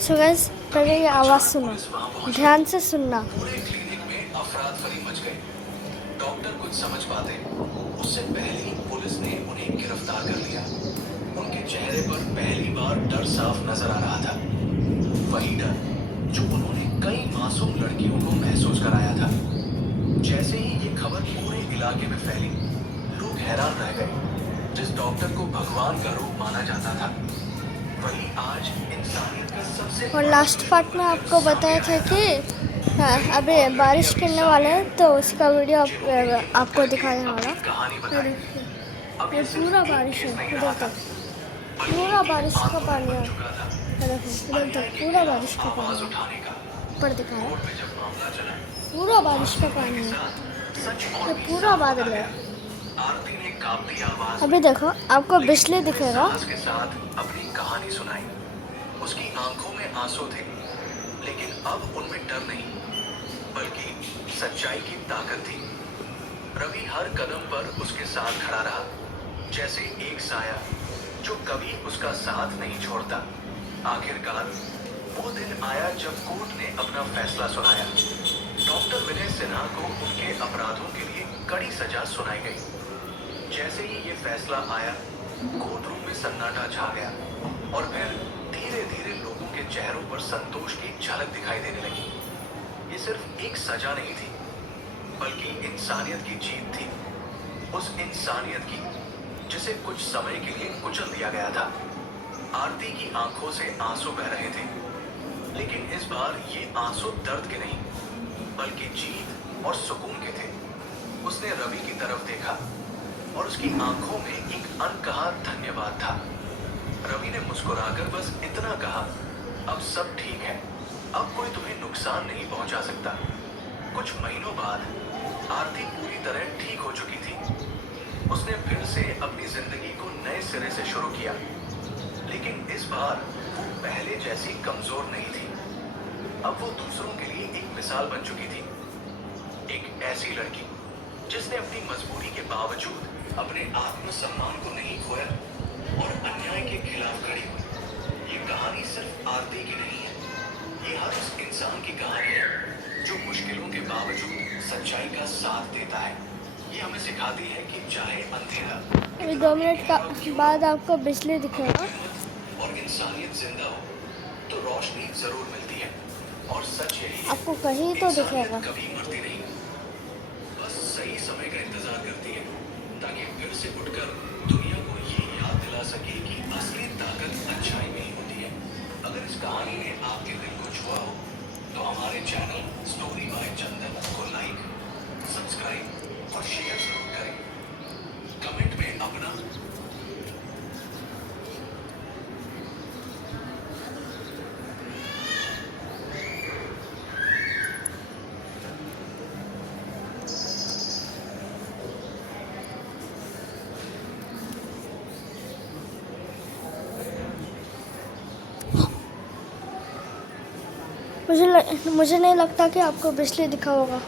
So guys पहले ये आवाज़ सुनो, ध्यान से सुनना। पूरे क्लिनिक में अफरा-तफरी मच गई। डॉक्टर कुछ समझ पाते उससे पहले ही पुलिस ने उन्हें गिरफ्तार कर लिया। उनके चेहरे पर पहली बार डर साफ नजर आ रहा था, वही डर जो उन्होंने कई मासूम लड़कियों को महसूस कराया था। जैसे ही ये खबर पूरे इलाके में फैली, लोग हैरान रह गए। जिस डॉक्टर को भगवान का रूप माना जाता था, वही आज इंसानियत का सबसे और लास्ट पार्ट में आपको बताया था कि अभी बारिश करने वाला है, तो उसका वीडियो आपको दिखाने वाला। ये पूरा बारिश है, इधर तक पूरा बारिश का पानी है। देखो इधर तक पूरा बारिश का पानी है, ऊपर दिखाया पूरा बारिश का पानी है, ये पूरा बादल है। अभी देखो आपको बिजली दिखेगा। के साथ अपनी कहानी सुनाई। उसकी आंखों में आंसू थे, लेकिन अब उनमें डर नहीं, बल्कि सच्चाई की ताकत थी। रवि हर कदम पर उसके साथ खड़ा रहा, जैसे एक साया जो कभी उसका साथ नहीं छोड़ता। आखिरकार वो दिन आया जब कोर्ट ने अपना फैसला सुनाया। डॉक्टर विनय सिन्हा को उनके अपराधों के लिए कड़ी सजा सुनाई गई। जैसे ही ये फैसला आया, कोर्ट रूम में सन्नाटा छा गया और फिर धीरे धीरे लोगों के चेहरों पर संतोष की झलक दिखाई देने लगी। ये सिर्फ एक सजा नहीं थी, बल्कि इंसानियत की जीत थी। उस इंसानियत की जिसे कुछ समय के लिए कुचल दिया गया था। आरती की आंखों से आंसू बह रहे थे, लेकिन इस बार ये आंसू दर्द के नहीं, बल्कि जीत और सुकून के थे। उसने रवि की तरफ देखा और उसकी आंखों में एक अनकहा धन्यवाद था। रवि ने मुस्कुराकर बस इतना कहा, अब सब ठीक है, अब कोई तुम्हें नुकसान नहीं पहुंचा सकता। कुछ महीनों बाद आरती पूरी तरह ठीक हो चुकी थी। उसने फिर से अपनी जिंदगी को नए सिरे से शुरू किया, लेकिन इस बार वो पहले जैसी कमजोर नहीं थी। अब वो दूसरों के लिए एक मिसाल बन चुकी थी, एक ऐसी लड़की जिसने अपनी मजबूरी के बावजूद अपने आत्मसम्मान को नहीं खोया और अन्याय के खिलाफ खड़ी हुई। ये कहानी सिर्फ आरती की नहीं है, ये हर उस इंसान की कहानी है जो मुश्किलों के बावजूद सच्चाई का साथ देता है। ये हमें सिखाती है कि चाहे अंधेरा, अभी 2 मिनट का बाद आपको बिजली दिखेगा और इंसानियत जिंदा हो तो रोशनी जरूर मिलती है। और सच यही है, आपको कहीं तो दिखेगा। कभी मरती नहीं, बस सही समय का इंतजार करती है, ताकि फिर से उठकर दुनिया को ये याद दिला सके कि असली ताकत अच्छाई में ही होती है। अगर इस कहानी ने आपके दिल को छुआ हो, तो हमारे चैनल स्टोरी बाय चंदन को लाइक, सब्सक्राइब और शेयर जरूर करें। कमेंट में अपना मुझे नहीं लगता कि आपको बिजली दिखा होगा।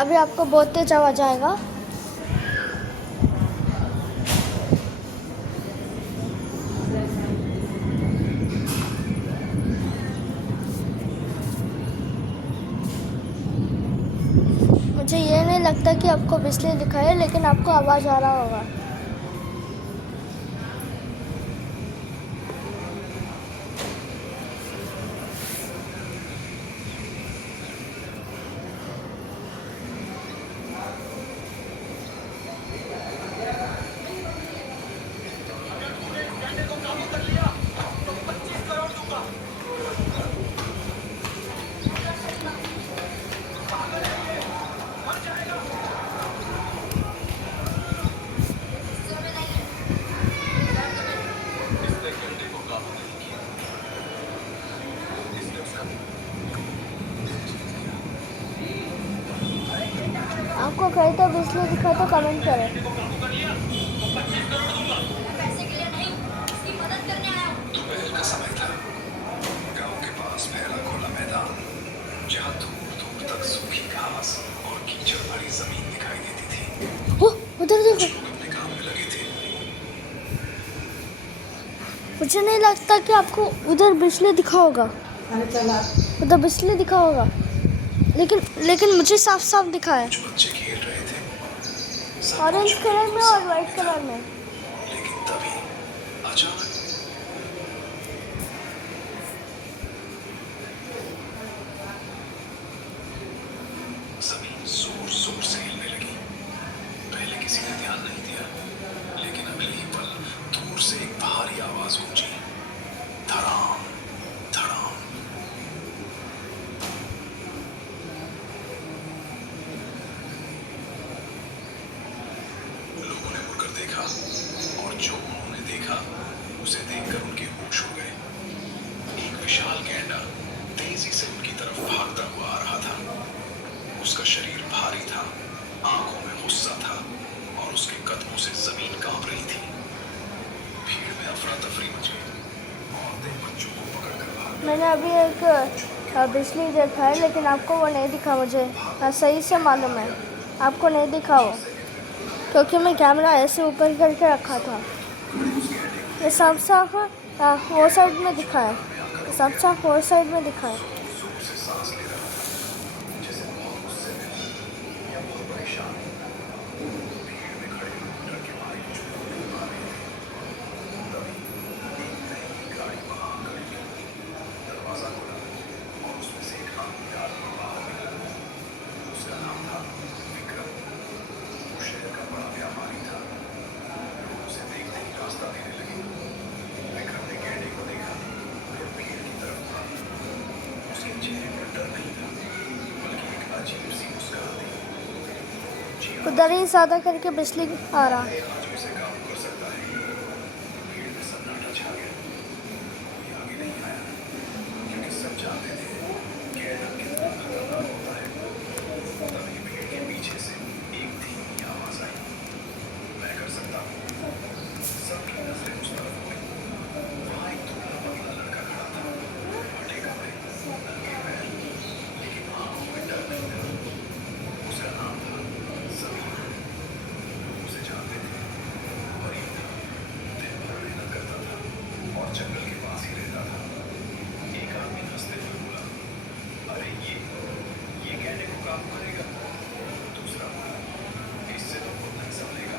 अभी आपको बहुत तेज आवाज आएगा। मुझे ये नहीं लगता कि आपको बिजली दिखाए, लेकिन आपको आवाज आ रहा होगा। आपको कहीं तो बिजली दिखा तो कमेंट करें। दोपहर का समय था। गांव के पास फैला खुला मैदान, जहां दूर दूर तक सूखी घास और कीचड़ भरी जमीन दिखाई देती थी। उधर देखो। कुछ लोग अपने मुझे नहीं लगता कि आपको उधर बिजली दिखा होगा, अरे चला उधर बिजली दिखा होगा, लेकिन मुझे साफ साफ दिखा है, कुछ बच्चे खेल रहे थे, सब ऑरेंज कुछ कलर में बिल्कुल और साफ वाइट था। कलर में। लेकिन तभी अचानक जमीन जोर जोर से हिलने लगी। पहले किसी ने ध्यान नहीं दिया, लेकिन अगले ही पल दूर से एक भारी आवाज गूंजी, धड़ाम धड़ाम। लोगों ने मुड़कर देखा और जो उन्होंने देखा उसे देखकर उनके होश उड़ गए। एक विशाल गैंडा तेजी से उनकी तरफ भागता हुआ आ रहा था। उसका शरीर भारी था, आंखों में गुस्सा था और उसके कदमों से जमीन कांप रही थी। भीड़ में अफरा तफरी मच गई। औरतें बच्चों को पकड़कर भाग मैंने अभी एक बिजली देखा है, लेकिन आपको वो नहीं दिखा। मुझे सही से मालूम है आपको नहीं दिखा वो, क्योंकि मैं कैमरा ऐसे ऊपर करके रखा था। ये साफ साफ वो साइड में दिखा है, साफ साफ वो साइड में दिखा है। जोर से सांस ले रहा था, जैसे बहुत गुस्से में हो या बहुत परेशान हो। भीड़ में खड़े लोग डर के मारे कुछ बोल नहीं पा रहे थे। तभी एक नई गाड़ी वहां खड़ी हुई। दरवाजा खुला और उसमें से एक आदमी बाहर निकला। उसका नाम था विक्रम। वो शहर का बड़ा व्यापारी था। लोग उसे देखते ही रास्ता देने लगे। विक्रम ने गैंडे को देखा, फिर भीड़ की तरफ बढ़ा। उसके चेहरे पर डर नहीं था, बल्कि एक अजीब सी मुस्कान थी। जी हाँ, उधर ही ज़्यादा करके बिजली आ रहा। जो इसे काबू कर सकता है। भीड़ में सन्नाटा छा गया। कोई आगे नहीं आया, क्योंकि सब जानते थे गैंडा कितना खतरनाक होता है। तभी भीड़ के पीछे से एक धीमी आवाज आई, मैं कर सकता हूँ। सबकी नजरें उस तरफ हो गई। वहाँ एक दुबला पतला लड़का खड़ा था, फटे कपड़े, नंगे पैर, लेकिन आंखों में डर नहीं था। उसका नाम था समीर। लोग उसे जानते थे, गरीब था, दिन भर मेहनत करता था और जंगल के पास ही रहता था। एक आदमी हंसते हुए बोला, अरे ये गैंडे को काबू करेगा। दूसरा बोला, इससे तो खुद नहीं संभलेगा।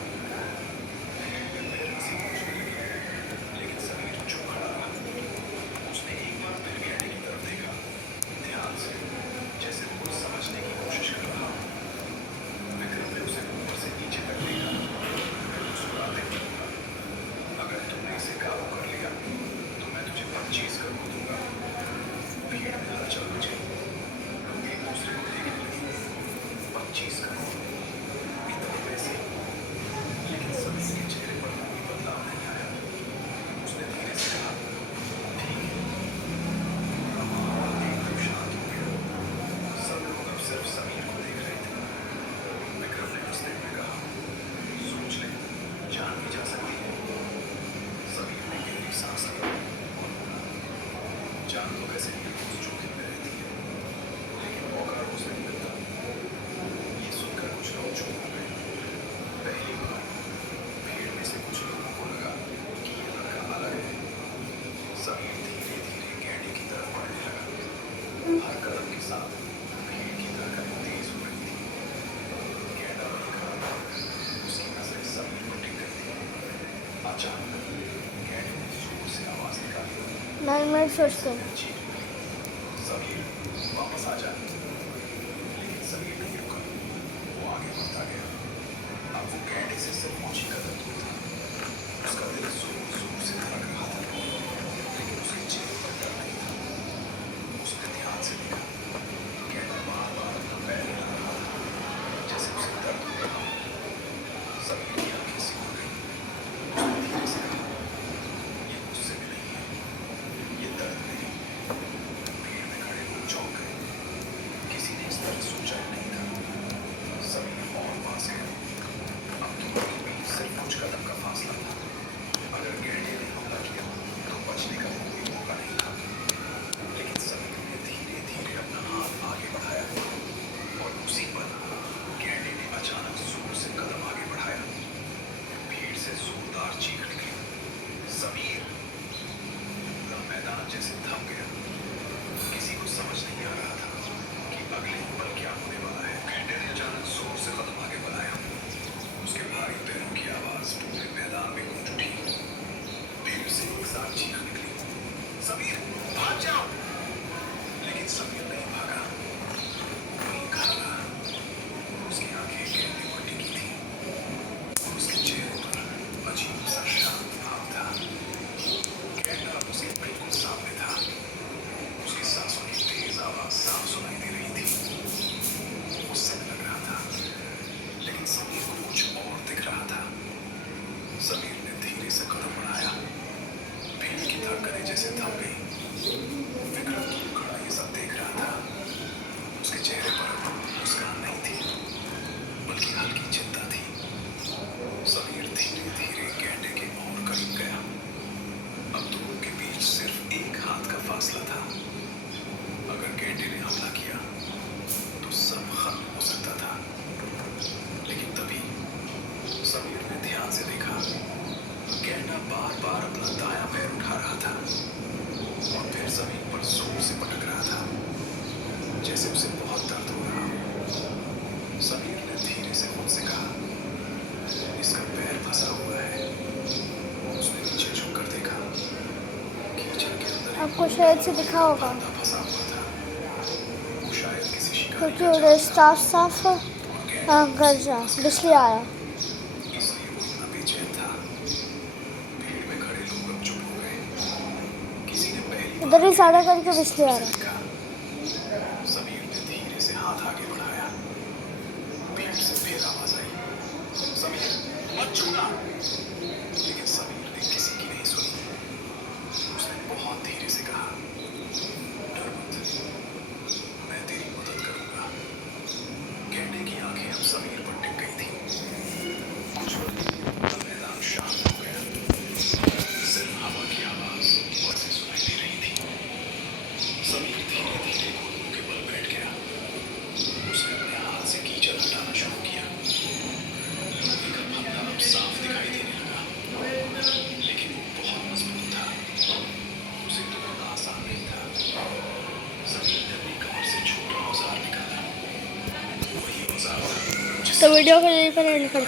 फिर हंसी पूछने लगी, लेकिन समीर चुप खड़ा रहा। उसने एक बार फिर गैंडे की तरफ देखा, ध्यान से, जैसे वो कुछ समझने की कोशिश कर रहा हो। विक्रम ने उसे ऊपर से नीचे तक देखा, फिर मुस्कुराते हुए बोला, अगर तुमने इसे काबू कर लिया तो मैं तुझे 25 करोड़ दूंगा। भीड़ में हलचल मची। लोग एक दूसरे को देखने लगे। 25 करोड़, इतने पैसे? लेकिन समीर के चेहरे पर कोई बदलाव नहीं आया। उसने धीरे से कहा, ठीक है। पूरा माहौल एकदम शांत हो गया। सब लोग अब सिर्फ समीर को देख रहे थे। विक्रम ने हंसते हुए कहा, सोच ले, जान भी जा सकती है। समीर ने गहरी सांस ली और बोला, जान तो वैसे भी रोज जोखिम में रहती है, लेकिन मौका रोज नहीं मिलता। ये सुनकर कुछ लोग चुप हो गए। पहली बार भीड़ में से कुछ लोगों को लगा कि ये लड़का अलग है। समीर धीरे धीरे गैंडे की तरफ बढ़ने लगा। हर कदम के साथ भीड़ की धड़कन तेज हो रही थी। गैंडा वहीं खड़ा था, उसकी नजरें समीर पर टिक गई थी। अचानक गैंडे ने जोर से आवाज निकाली, 9 मिनट सोचते हैं। चीख उठी, समीर वापस आ जा। लेकिन समीर नहीं रुका, वो आगे बढ़ता गया। अब वो गैंडे से सिर्फ कुछ ही कदम दूर था। उसका दिल जोर जोर से धड़क रहा था, लेकिन उसके चेहरे पर डर नहीं था। उसने ध्यान से देखा, गैंडा बार बार अपना पैर हिला रहा था, जैसे उसे दर्द हो रहा हो। समीर की आंखें सिकुड़ गई। उसने धीरे से कहा, ये गुस्से में नहीं है, ये दर्द में है। भीड़ में खड़े लोग चौंक गए। किसी ने इस तरह सोचा ही नहीं था। समीर और पास गया। अब दोनों के बीच सिर्फ कुछ कदम का फासला था। अगर गैंडे ने हमला किया तो बचने का कोई मौका नहीं था। लेकिन समीर ने धीरे धीरे अपना हाथ आगे बढ़ाया और उसी पल गैंडे ने अचानक जोर से कदम आगे बढ़ाया। भीड़ से जोरदार चीख निकली, समीर। आपको शायद से दिखा होगा फंसा हुआ था। वो शायद किसी शिकारी क्योंकि उधर साफ साफ गरजा बिजली आया। इसलिए वो इतना बेचैन था। भीड़ में खड़े लोग अब चुप हो गए। किसी ने पहली उधर ही ज़्यादा करके बिजली आ रहा है। देखा। समीर ने धीरे से हाथ आगे बढ़ाया। भीड़ से फिर आवाज आई, समीर मत छूना। लेकिन समीर ने किसी की नहीं सुनी। उसने बहुत धीरे से कहा, डर मत, मैं तेरी मदद करूंगा। कहने की आंखें अब समीर पर टिक गई थी। कुछ पल के लिए पूरा मैदान शांत हो गया। सिर्फ हवा की आवाज ऊपर से सुनाई दे रही थी। समीर धीरे धीरे घुटनों के बल बैठ गया। उसने अपने हाथ से कीचड़ हटाना शुरू किया। लोहे का फंदा अब साफ दिखाई देने लगा, लेकिन वो बहुत मजबूत था। उसे तोड़ना आसान नहीं था। समीर ने अपनी कमर से छोटा औजार निकाला। वही औजार था तो वीडियो को यहीं पर एंड करते हैं।